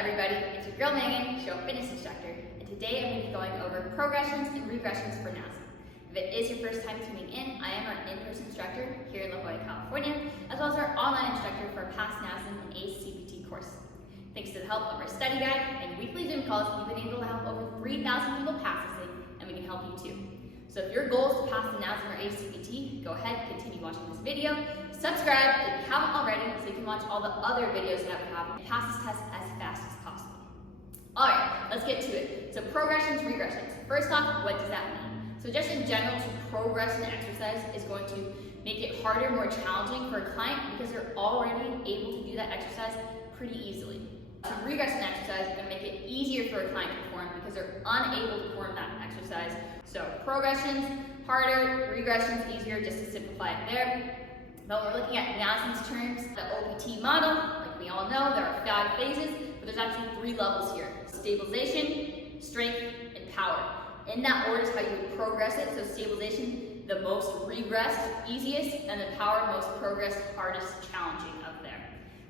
everybody? It's your girl Megan, show fitness instructor, and today I'm going to be going over progressions and regressions for Nasm. If it is your first time tuning in, I am our in-person instructor here in La Jolla, California, as well as our online instructor for our past Nasm and ACT7VE course. Thanks to the help of our study guide and weekly Zoom calls, we've been able to help over 3,000 people pass this thing, and we can help you too. So if your goal is to pass the Nasm or ACT, go ahead, continue watching this video, subscribe if you haven't already so you can watch all the other videos that we have and pass this test as fast as possible. Alright, let's get to it. So progressions, regressions. First off, what does that mean? So just in general, to progress an exercise is going to make it harder, more challenging for a client because they're already able to do that exercise pretty easily. To regress an exercise is going to make it easier for a client to perform because they're unable to perform that exercise. So progressions, harder, regressions, easier, just to simplify it there. But we're looking at Nasm's terms, the OPT model. Like we all know, there are 5 phases, but there's actually 3 levels here. Stabilization, strength, and power. In that order is how you would progress it. So stabilization, the most regressed, easiest, and then power, most progressed, hardest, challenging of there.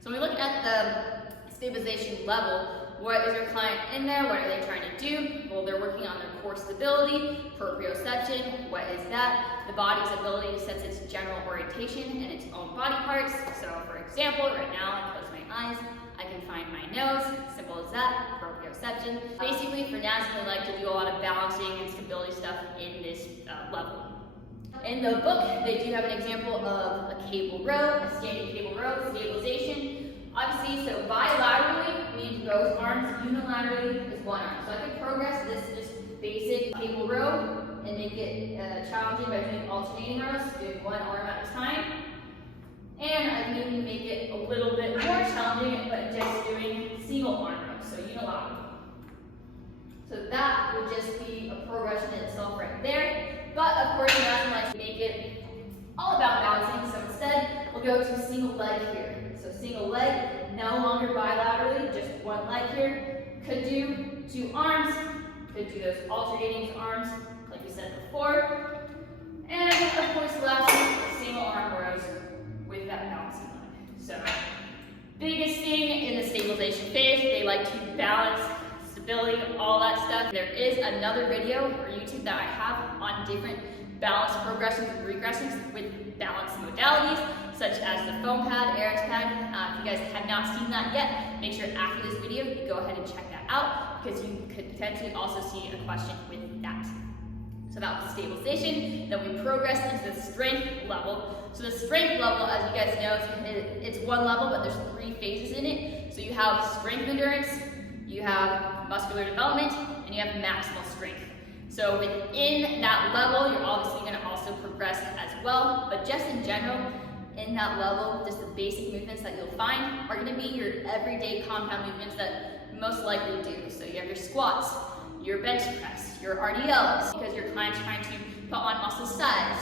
So when we look at the stabilization level, what is your client in there? What are they trying to do? Well, they're working on their core stability, proprioception. What is that? The body's ability to sense its general orientation and its own body parts. So for example, right now, I close my eyes, I can find my nose, simple as that, proprioception. Basically, for Nasm, we like to do a lot of balancing and stability stuff in this level. In the book, they do have an example of a cable row, a standing cable row, stabilization. Obviously, so bilaterally means both arms, unilaterally is one arm. So I could progress this just basic cable row and make it challenging by doing alternating rows, doing one arm at a time. And I can even make it a little bit more challenging, but just doing single arm rows, so unilateral. So that would just be a progression in itself right there. But of course, Nasm likes to make it all about balancing, so instead we'll go to single leg here. So single leg, no longer bilaterally, just one leg here. Could do 2 arms, could do those alternating arms like we said before. And of course lastly, single arm rows with that balancing leg. So biggest thing in the stabilization phase, they like to balance stability, all that stuff. There is another video on YouTube that I have on different balance progressions and regressions with balance modalities, such as the foam pad, Eric's pad. If you guys have not seen that yet, make sure after this video you go ahead and check that out because you could potentially also see a question with that. So that was stabilization. Then we progress into the strength level. So the strength level, as you guys know, it's one level, but there's 3 phases in it. So you have strength endurance, you have muscular development, and you have maximal strength. So within that level, you're obviously going to also progress as well, but just in general, in that level, just the basic movements that you'll find are going to be your everyday compound movements that you most likely do. So you have your squats, your bench press, your RDLs, because your client's trying to put on muscle size,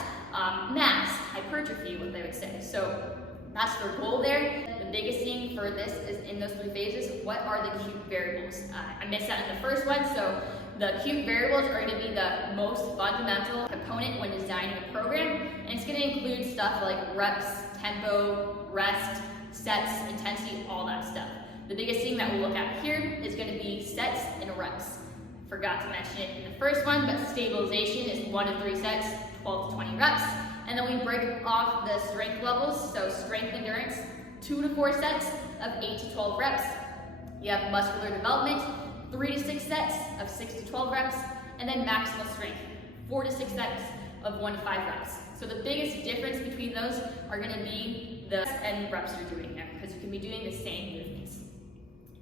mass, hypertrophy, what they would say. So that's their goal there. The biggest thing for this is in those 3 phases, what are the cute variables? I missed that in the first one, so the cute variables are going to be the most fundamental component when designing a program, and it's going to include stuff like reps, tempo, rest, sets, intensity, all that stuff. The biggest thing that we'll look at here is going to be sets and reps. Forgot to mention it in the first one, but stabilization is 1 to 3 sets, 12 to 20 reps. And then we break off the strength levels, so strength endurance, 2 to 4 sets of 8 to 12 reps. You have muscular development, 3 to 6 sets of 6 to 12 reps, and then maximal strength, 4 to 6 sets of 1 to 5 reps. So the biggest difference between those are going to be the and reps you're doing there, because you can be doing the same movements.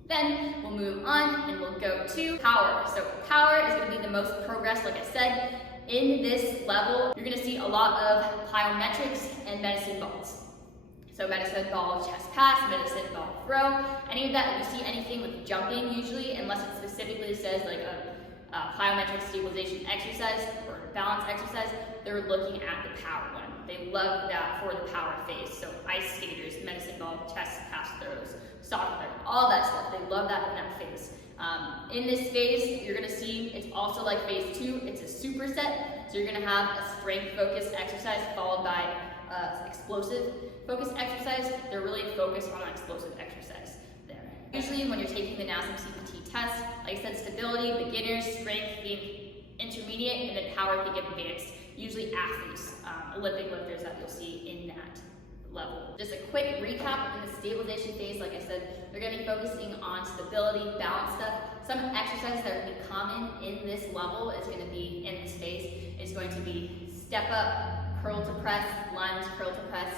Then we'll move on and we'll go to power. So power is going to be the most progress, like I said. In this level, you're going to see a lot of plyometrics and medicine balls. So medicine ball chest pass, medicine ball throw, any of that, if you see anything with jumping usually, unless it specifically says like a plyometric stabilization exercise or balance exercise, they're looking at the power one. They love that for the power phase. So ice skaters, medicine ball, chest pass throws, soccer player, all that stuff. They love that in that phase. In this phase, you're going to see it's also like phase 2. It's a superset. So you're going to have a strength-focused exercise followed by explosive focused exercise. They're really focused on an explosive exercise there. Usually when you're taking the Nasm CPT test, like I said, stability, beginners, strength being intermediate, and then power being advanced. Usually athletes, Olympic lifters that you'll see in that level. Just a quick recap in the stabilization phase, like I said, they're going to be focusing on stability, balance stuff. Some exercises that are going to be common in this level is going to be, in this phase, is going to be step up, curl to press, lunge, curl to press,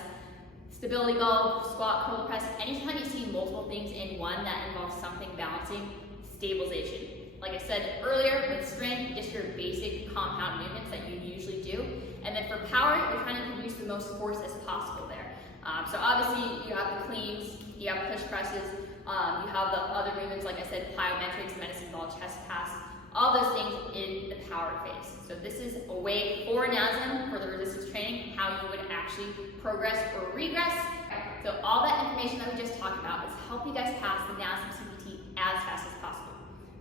stability ball, squat, curl to press. Anytime you see multiple things in one that involves something balancing, stabilization. Like I said earlier, with strength, just your basic compound movements that you usually do. And then for power, you're trying to produce the most force as possible there. So obviously, you have the cleans, you have push presses, you have the other movements, like I said, plyometrics, medicine ball, chest pass, all those things in the power phase. So this is a way for Nasm, for the resistance training, how you would actually progress or regress. So all that information that we just talked about is help you guys pass the Nasm CPT as fast as possible.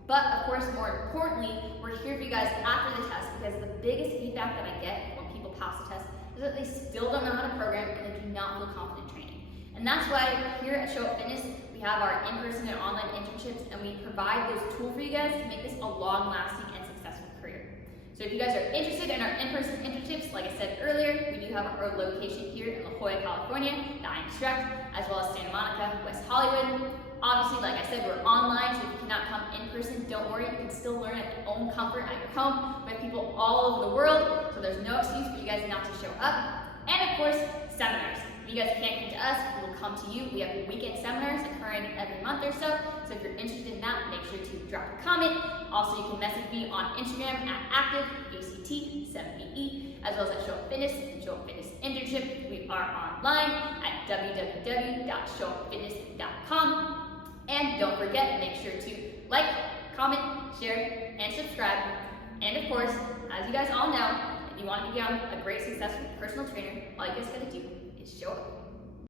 But of course, more importantly, we're here for you guys after the test, because the biggest feedback that I get when people pass the test is that they still don't know how to program and they do not feel confident training. And that's why here at Show Up Fitness, we have our in-person and online internships, and we provide those tools for you guys to make this a long-lasting and successful career. So if you guys are interested in our in-person internships, like I said earlier, we do have our location here in La Jolla, California, that I instruct, as well as Santa Monica, West Hollywood. Obviously, like I said, we're online, so if you cannot come in person, don't worry, you can still learn at your own comfort at your home with people all over the world, so there's no excuse for you guys not to show up. And of course, seminars. If you guys can't come to us, we will come to you. We have weekend seminars occurring every month or so, so if you're interested in that, make sure to drop a comment. Also, you can message me on Instagram at active, ACT7VE, as well as at Show Up Fitness and Show Up Fitness Internship. We are online at www.showupfitness.com. And don't forget, make sure to like, comment, share, and subscribe. And of course, as you guys all know, if you want to become a great, successful personal trainer, all you guys gotta do is show up.